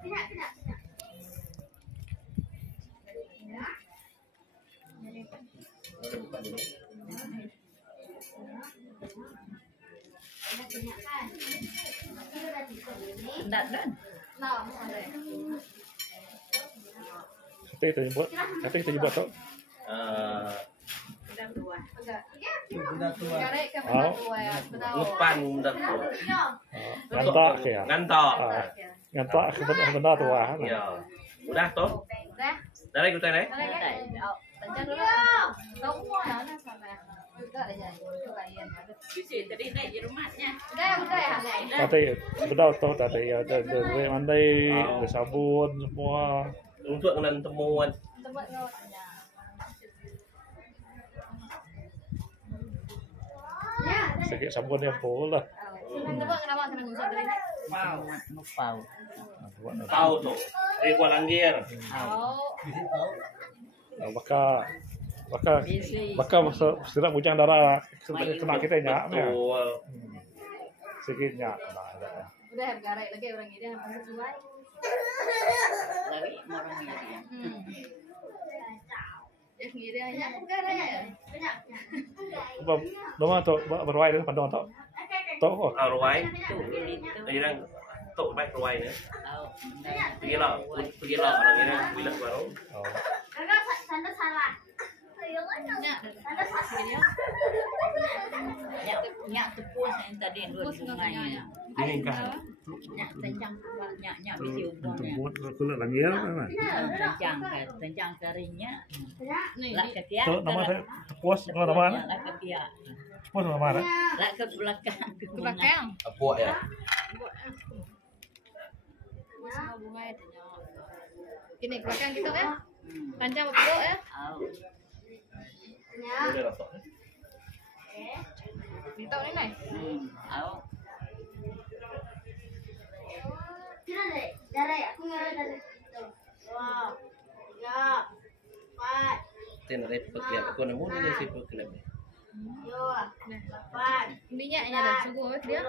Enggak kan? Tapi itu buat tuh. Udah tua. Lupan udah tua. Ngantak ya. Ngantok. Ngantak benar tua. Ya. Udah toh? Dari kita deh. Tadi benar tuh tadi ada mandi, sabun semua. Untuk dengan temuan. Sakit sabun yang full lah. Tahu tuh. Kuala Anggir. Baka sudah bujang darah kena kita nyak. Betul. Sikitnya. Udah garek lagi orang ini masuk suai. Lagi orang ini. Ya ngiri aja garek. Đúng không? Berway đến phần đồn tốt. Tốt rồi. Ruai. Jadi kan tok baik ruai ni. Pergi lah orang ini bilang baru. Sana salah. Nyak tepus yang tadi dua sungai. Ini kah? Nyak tencang nyak bisi ubongnya. Aku nak langir mana? Tencang karinya. Lak ke tiap. So nama saya tepus nama mana? Lak ke tiap. Tepus nama mana? Lak ke belakang. Ke belakang. Apuak ya. Sama bunga itu. Ini ke belakang gitu ya. Panjang betul ya. Boleh rasa. Kita ini nih. Kira deh, darah aku ngarang dari itu. Wow, ya, empat. Ten ada pekerjaan aku namun ini sih pekerjaan. Yo, empat. Ininya ada sungguh dia.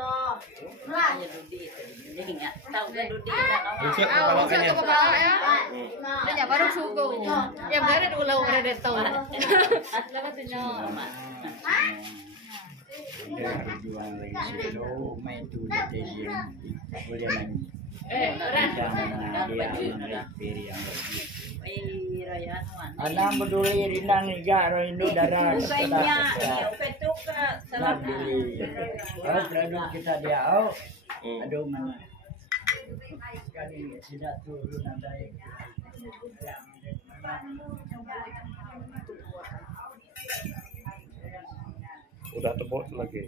Hanya dudi. Jadi nggak tahu kan dudi nak nama. Usut Kalau kepala ke bawah ya. Dia nyapa baru suku. Yang baru ulau ada tahu. Lama tu nyok. Jual silo main tu jadi boleh main. Raya Anak peduli rinang negara Indo darah. Usainya, petuk salah. Oh, produk kita dia. Oh, aduh mana. Sekali tidak turun ada. Udah tebus lagi.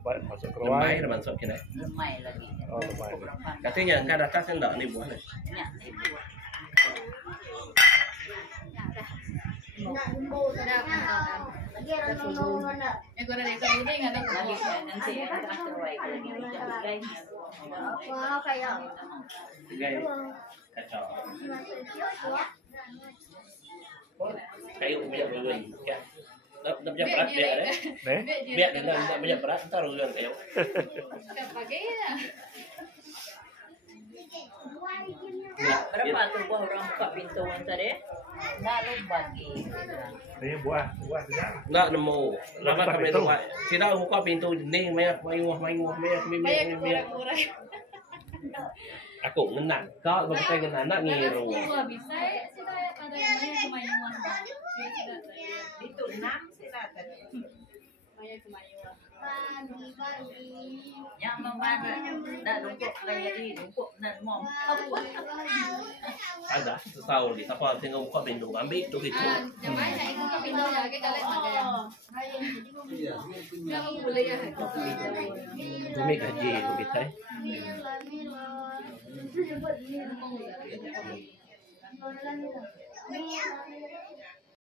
Baik masuk ke Lemai ruang. dah masuk kena. Lemai lagi. Oh, lemai. Katanya kan atas enggak ni buah ni. Nyak itu. Lagi orang ngomong mana? Yang kau ada ikan ini nggak ada. Lagi nanti yang terakhir lagi. Wow, kayak. Tiga kacau. Kayu banyak berguna. Ya. Dah banyak berat dia ada. Biar dia dah banyak berat entar ulang kayu. Kan pakai ya. Berapa tu buah orang buka pintu yang tadi? Nggak lu bagi. Ini buah tidak. Enggak nemu. Lama kami tu. Tidak buka pintu ni main Kurang. Aku ngenak. Kau pakai ngenak nak ngiru. Wah bisa sila ada yang main kemayuan. Itu 6 sila tadi. Main kemayuan. Bagi. Yang mana nak lumpuk kayak di lumpuk nak mom. Ada setahun di kapal tengok buka pintu ambil tu gitu. Yang main nak ikut ke pintu ya ke kalian pakai. Enggak mau boleh ya. Bumi gaji tu kita.